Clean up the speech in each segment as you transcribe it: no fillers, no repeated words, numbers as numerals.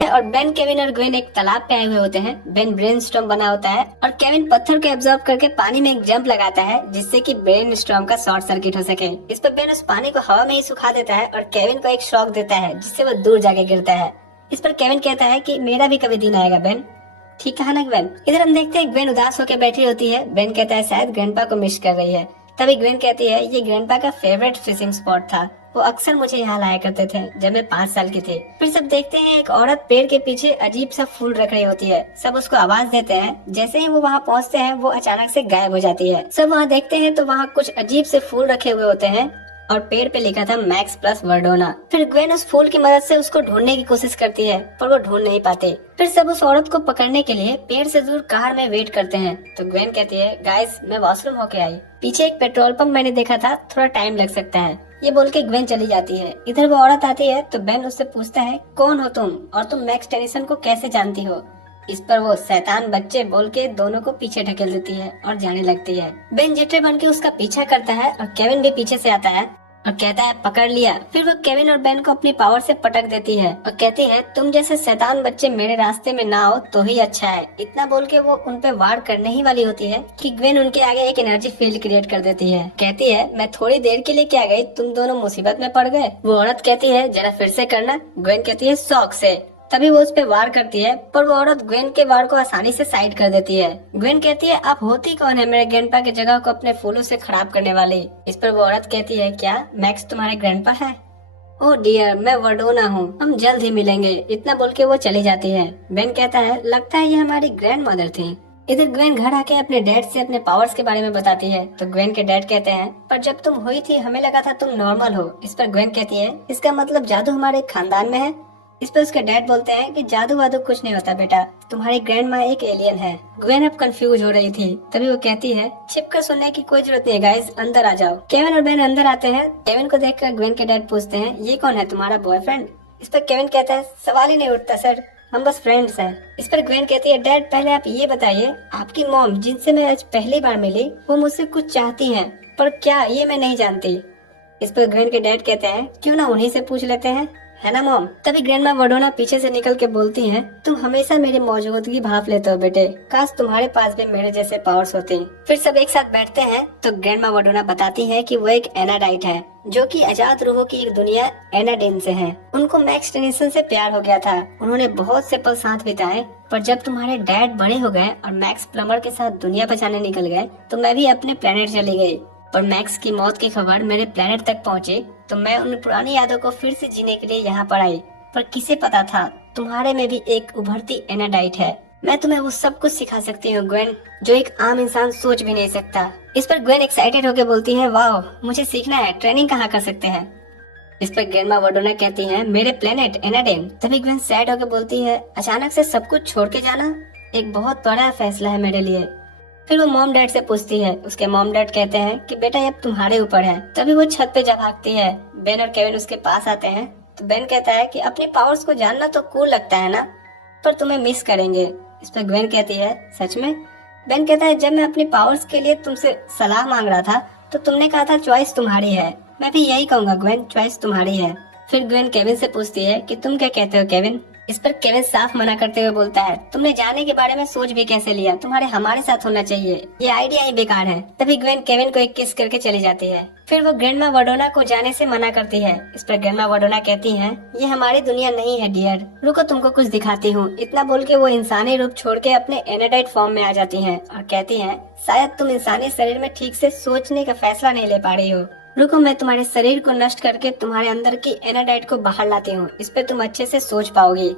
और Ben, Kevin और Gwen एक तालाब पे आए हुए होते हैं। बेन ब्रेनस्टॉर्म बना होता है और केविन पत्थर को एब्जॉर्ब करके पानी में एक जंप लगाता है जिससे कि ब्रेनस्टॉर्म का शॉर्ट सर्किट हो सके। इस पर बेन उस पानी को हवा में ही सुखा देता है और केविन को एक शॉक देता है जिससे वो दूर जाके गिरता है। इस पर केविन कहता है कि मेरा भी कभी दिन आएगा बेन। ठीक है ना ग्वेन। इधर हम देखते हैं ग्वेन उदास होकर बैठी होती है। बेन कहता है शायद ग्रैंडपा को मिस कर रही है। तभी ग्वेन कहती है ये ग्रैंडपा का फेवरेट फिशिंग स्पॉट था, वो अक्सर मुझे यहाँ लाया करते थे जब मैं 5 साल की थी। फिर सब देखते हैं एक औरत पेड़ के पीछे अजीब सा फूल रख रही होती है। सब उसको आवाज देते हैं। जैसे ही वो वहाँ पहुँचते हैं वो अचानक से गायब हो जाती है। सब वहाँ देखते हैं तो वहाँ कुछ अजीब से फूल रखे हुए होते हैं और पेड़ पे लिखा था मैक्स प्लस वर्डोना। फिर ग्वेन उस फूल की मदद से उसको ढूंढने की कोशिश करती है पर वो ढूंढ नहीं पाते। फिर सब उस औरत को पकड़ने के लिए पेड़ से दूर कार में वेट करते हैं। तो ग्वेन कहती है गाइस मैं वॉशरूम होके आई, पीछे एक पेट्रोल पंप मैंने देखा था, थोड़ा टाइम लग सकता है। ये बोल के ग्वेन चली जाती है। इधर वो औरत आती है तो बेन उससे पूछता है कौन हो तुम और तुम मैक्स टेनिसन को कैसे जानती हो। इस पर वो शैतान बच्चे बोल के दोनों को पीछे ढकेल देती है और जाने लगती है। बेन जिट्टे बन के उसका पीछा करता है और केविन भी पीछे से आता है और कहता है पकड़ लिया। फिर वो केविन और बेन को अपनी पावर से पटक देती है और कहती है तुम जैसे शैतान बच्चे मेरे रास्ते में ना हो तो ही अच्छा है। इतना बोल के वो उन पे वार करने ही वाली होती है कि ग्वेन उनके आगे एक एनर्जी फील्ड क्रिएट कर देती है। कहती है मैं थोड़ी देर के लिए क्या गई, तुम दोनों मुसीबत में पड़ गए। वो औरत कहती है जरा फिर से करना। ग्वेन कहती है शौक से। तभी वो उस पे वार करती है पर वो औरत ग्वेन के वार को आसानी से साइड कर देती है। ग्वेन कहती है आप होती कौन है मेरे ग्रैंडपा की जगह को अपने फूलों से खराब करने वाली। इस पर वो औरत कहती है क्या मैक्स तुम्हारे ग्रैंडपा है? ओह डियर मैं वर्डोना हूँ, हम जल्द ही मिलेंगे। इतना बोल के वो चली जाती है। बेन कहता है लगता है ये हमारी ग्रैंड मदर थी। इधर ग्वेन घर आके अपने डैड से अपने पावर्स के बारे में बताती है तो ग्वेन के डैड कहते हैं पर जब तुम हुई थी हमें लगा था तुम नॉर्मल हो। इस पर ग्वेन कहती है इसका मतलब जादू हमारे खानदान में है। इस पर उसके डैड बोलते हैं कि जादू वादू कुछ नहीं होता बेटा, तुम्हारी ग्रैंड माँ एक एलियन है। ग्वेन अब कंफ्यूज हो रही थी। तभी वो कहती है छिपकर सुनने की कोई जरूरत नहीं है गाइस, अंदर आ जाओ। केविन और बेन अंदर आते हैं। केविन को देखकर ग्वेन के डैड पूछते हैं ये कौन है तुम्हारा बॉयफ्रेंड? इस पर केविन कहता है सवाल ही नहीं उठता सर, हम बस फ्रेंड्स हैं। इस पर ग्वेन कहती है डैड पहले आप ये बताइए आपकी मॉम जिनसे मैं आज पहली बार मिली वो मुझसे कुछ चाहती हैं पर क्या ये मैं नहीं जानती। इस पर ग्वेन के डैड कहते हैं क्यों ना उन्हीं से पूछ लेते हैं, है ना मॉम। तभी ग्रैंडमा वर्डोना पीछे से निकल के बोलती हैं तुम हमेशा मेरी मौजूदगी भाप लेते हो बेटे, काश तुम्हारे पास भी मेरे जैसे पावर्स होते। फिर सब एक साथ बैठते हैं तो ग्रैंडमा वर्डोना बताती हैं कि वो एक एनाडाइट है जो कि आजाद रूहों की एक दुनिया एनाडेन से है। उनको मैक्स टेनिसन से प्यार हो गया था, उन्होंने बहुत से पल साथ बिताए पर जब तुम्हारे डैड बड़े हो गए और मैक्स प्लमर के साथ दुनिया बचाने निकल गए तो मैं भी अपने प्लेनेट चली गई। पर मैक्स की मौत की खबर मेरे प्लेनेट तक पहुंची तो मैं उन पुरानी यादों को फिर से जीने के लिए यहाँ पर आई। पर किसे पता था तुम्हारे में भी एक उभरती एनाडाइट है। मैं तुम्हें वो सब कुछ सिखा सकती हूँ ग्वेन जो एक आम इंसान सोच भी नहीं सकता। इस पर ग्वेन एक्साइटेड होकर बोलती है वाह मुझे सीखना है, ट्रेनिंग कहाँ कर सकते हैं। इस पर ग्रैंडमा वर्डोना कहती है मेरे प्लेनेट एनाडेन। तभी ग्वेन सैड होकर बोलती है अचानक से सब कुछ छोड़ के जाना एक बहुत बड़ा फैसला है मेरे लिए। फिर वो मॉम डैड से पूछती है। उसके मॉम डैड कहते हैं कि बेटा अब तुम्हारे ऊपर है। तभी वो छत पे जा भागती है। बेन और केविन उसके पास आते हैं तो बेन कहता है कि अपनी पावर्स को जानना तो कूल लगता है ना, पर तुम्हें मिस करेंगे। इस पर ग्वेन कहती है सच में? बेन कहता है जब मैं अपनी पावर्स के लिए तुमसे सलाह मांग रहा था तो तुमने कहा था चॉइस तुम्हारी है। मैं भी यही कहूँगा ग्वेन, चॉइस तुम्हारी है। फिर ग्वेन केविन से पूछती है कि तुम क्या कहते हो केविन। इस पर केविन साफ मना करते हुए बोलता है तुमने जाने के बारे में सोच भी कैसे लिया, तुम्हारे हमारे साथ होना चाहिए, ये आइडिया ही बेकार है। तभी ग्वेन केविन को एक किस करके चली जाती है। फिर वो ग्रैंडमा वर्डोना को जाने से मना करती है। इस पर ग्रैंडमा वर्डोना कहती हैं ये हमारी दुनिया नहीं है डियर, रुको तुमको कुछ दिखाती हूँ। इतना बोल के वो इंसानी रूप छोड़ के अपने एनाडाइट फॉर्म में आ जाती है और कहती है शायद तुम इंसानी शरीर में ठीक से सोचने का फैसला नहीं ले पा रही हो, रुको मैं तुम्हारे शरीर को नष्ट करके तुम्हारे अंदर की एनाडाइट को बाहर लाती हूँ, इस पे तुम अच्छे से सोच पाओगी।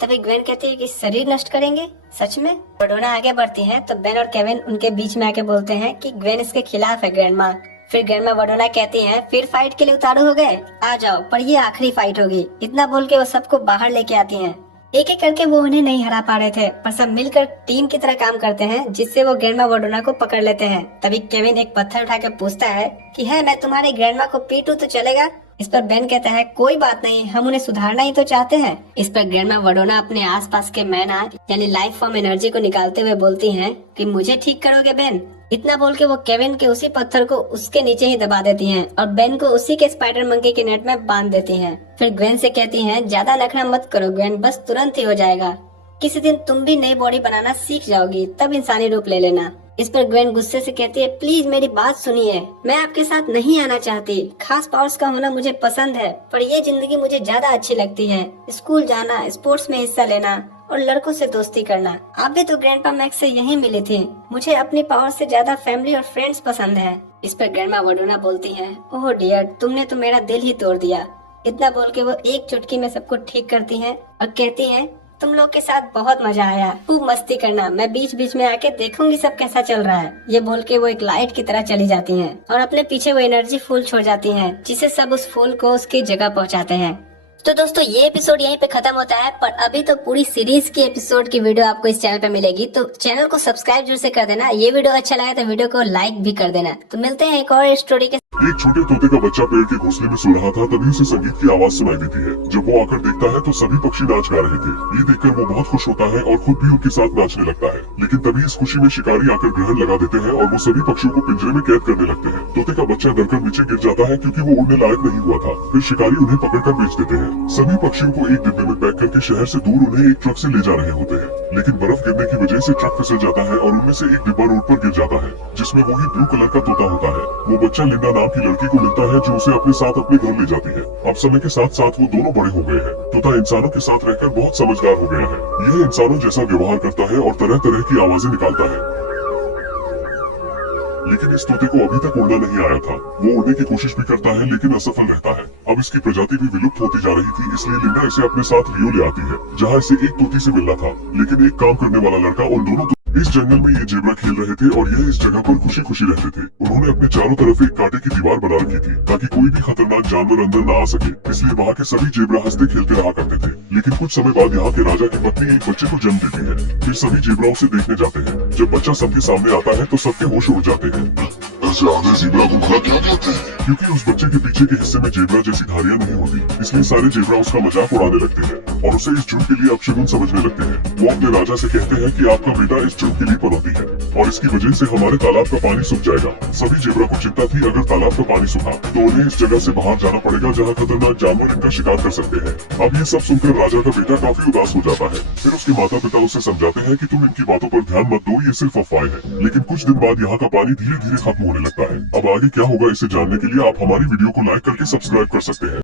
तभी ग्वेन कहती है कि शरीर नष्ट करेंगे सच में? वर्डोना आगे बढ़ती है तो बेन और केविन उनके बीच में आके बोलते हैं कि ग्वेन इसके खिलाफ है ग्रैंडमा। फिर ग्रैंडमा वर्डोना कहती है फिर फाइट के लिए उतारू हो गए, आ जाओ पर ये आखिरी फाइट होगी। इतना बोल के वो सबको बाहर लेके आती हैं। एक एक करके वो उन्हें नहीं हरा पा रहे थे पर सब मिलकर टीम की तरह काम करते हैं जिससे वो ग्रैंडमा वर्डोना को पकड़ लेते हैं। तभी केविन एक पत्थर उठा के पूछता है कि है मैं तुम्हारे ग्रैंडमा को पीटूं तो चलेगा? इस पर बेन कहता है कोई बात नहीं, हम उन्हें सुधारना ही तो चाहते हैं। इस पर ग्रैंडमा वर्डोना अपने आसपास के मैना यानी लाइफ फॉर्म एनर्जी को निकालते हुए बोलती हैं कि मुझे ठीक करोगे बेन? इतना बोल के वो केविन के उसी पत्थर को उसके नीचे ही दबा देती हैं और बेन को उसी के स्पाइडर मंकी के नेट में बांध देती हैं। फिर ग्वेन से कहती हैं, ज्यादा नखरा मत करो ग्वेन, बस तुरंत ही हो जाएगा। किसी दिन तुम भी नई बॉडी बनाना सीख जाओगी, तब इंसानी रूप ले लेना। इस पर ग्वेन गुस्से से कहती है, प्लीज मेरी बात सुनिए, मैं आपके साथ नहीं आना चाहती। खास पावर्स का होना मुझे पसंद है, पर ये जिंदगी मुझे ज्यादा अच्छी लगती है। स्कूल जाना, स्पोर्ट्स में हिस्सा लेना और लड़कों से दोस्ती करना। आप भी तो ग्रैंडपा मैक्स से यही मिली थी। मुझे अपनी पावर से ज्यादा फैमिली और फ्रेंड्स पसंद है। इस पर ग्रैंडमा वडोना बोलती है, ओह डियर, तुमने तो मेरा दिल ही तोड़ दिया। इतना बोल के वो एक चुटकी में सबको ठीक करती हैं और कहती हैं, तुम लोग के साथ बहुत मजा आया, खूब मस्ती करना, मैं बीच बीच में आके देखूंगी सब कैसा चल रहा है। ये बोल के वो एक लाइट की तरह चली जाती हैं और अपने पीछे वो एनर्जी फूल छोड़ जाती हैं, जिसे सब उस फूल को उसकी जगह पहुंचाते हैं। तो दोस्तों ये एपिसोड यहीं पे खत्म होता है, पर अभी तो पूरी सीरीज की एपिसोड की वीडियो आपको इस चैनल पे मिलेगी, तो चैनल को सब्सक्राइब जरूर से कर देना। ये वीडियो अच्छा लगा तो वीडियो को लाइक भी कर देना। तो मिलते हैं एक और स्टोरी के। एक छोटे तोते का बच्चा पेड़ के घोंसले में सो रहा था, तभी उसे संगीत की आवाज सुनाई देती है। जब वो आकर देखता है तो सभी पक्षी नाच गा रहे थे। ये देखकर वो बहुत खुश होता है और खुद भी उनके साथ नाचने लगता है। लेकिन तभी इस खुशी में शिकारी आकर ग्रहण लगा देते हैं और वो सभी पक्षियों को पिंजरे में कैद करने लगते हैं। तोते का बच्चा डरकर नीचे गिर जाता है क्योंकि वो उड़ने लायक नहीं हुआ था। फिर शिकारी उन्हें पकड़कर बेच देते हैं। सभी पक्षियों को एक डिब्बे में पैक करके शहर से दूर उन्हें एक ट्रक से ले जा रहे होते हैं। लेकिन बर्फ गिरने की वजह से ट्रक फिसल जाता है और उनमें से एक डिब्बा रोड पर गिर जाता है, जिसमें वही ब्लू कलर का तोता होता है। वो बच्चा लिंडा नाम की लड़की को मिलता है जो उसे अपने साथ अपने घर ले जाती है। अब समय के साथ साथ वो दोनों बड़े हो गए हैं। तोता इंसानों के साथ रहकर बहुत समझदार हो गया है। यह इंसानों जैसा व्यवहार करता है और तरह तरह की आवाजें निकालता है। लेकिन इस तोते को अभी तक उड़ना नहीं आया था। वो उड़ने की कोशिश भी करता है लेकिन असफल रहता है। अब इसकी प्रजाति भी विलुप्त होती जा रही थी, इसलिए लिंडा इसे अपने साथ रियो ले आती है, जहाँ इसे एक तोती से मिलना था। लेकिन एक काम करने वाला लड़का और दोनों इस जंगल में ये जेब्रा खेल रहे थे और यह इस जगह पर खुशी खुशी रहते थे। उन्होंने अपने चारों तरफ एक कांटे की दीवार बना रखी थी ताकि कोई भी खतरनाक जानवर अंदर न आ सके, इसलिए वहाँ के सभी जेब्रा हंसते खेलते रहा करते थे। लेकिन कुछ समय बाद यहाँ के राजा की पत्नी एक बच्चे को जन्म देती है। फिर सभी जेब्रा उसे देखने जाते हैं। जब बच्चा सबके सामने आता है तो सबके होश उड़ जाते हैं। आधे जेब्रा को भला क्या कहते हैं? क्योंकि उस बच्चे के पीछे के हिस्से में जेब्रा जैसी धारियां नहीं होती, इसलिए सारे जेब्रा उसका मजाक उड़ाने लगते हैं और उसे इस जुर्म के लिए अपशगुन समझने लगते हैं। वो अपने राजा से कहते हैं कि आपका बेटा इस जुर्म के लिए पनौती है और इसकी वजह से हमारे तालाब का पानी सूख जाएगा। सभी जेब्रा को चिंता थी, अगर तालाब का पानी सूखा तो उन्हें इस जगह से बाहर जाना पड़ेगा जहाँ खतरनाक जानवर इनका शिकार कर सकते हैं। अब ये सब सुनकर राजा का बेटा काफी उदास हो जाता है। फिर उसके माता पिता उसे समझाते हैं कि तुम इनकी बातों पर ध्यान मत दो, ये सिर्फ अफवाहें हैं। लेकिन कुछ दिन बाद यहाँ का पानी धीरे धीरे खत्म होने लगता है। अब आगे क्या होगा इसे जानने के लिए आप हमारी वीडियो को लाइक करके सब्सक्राइब कर सकते हैं।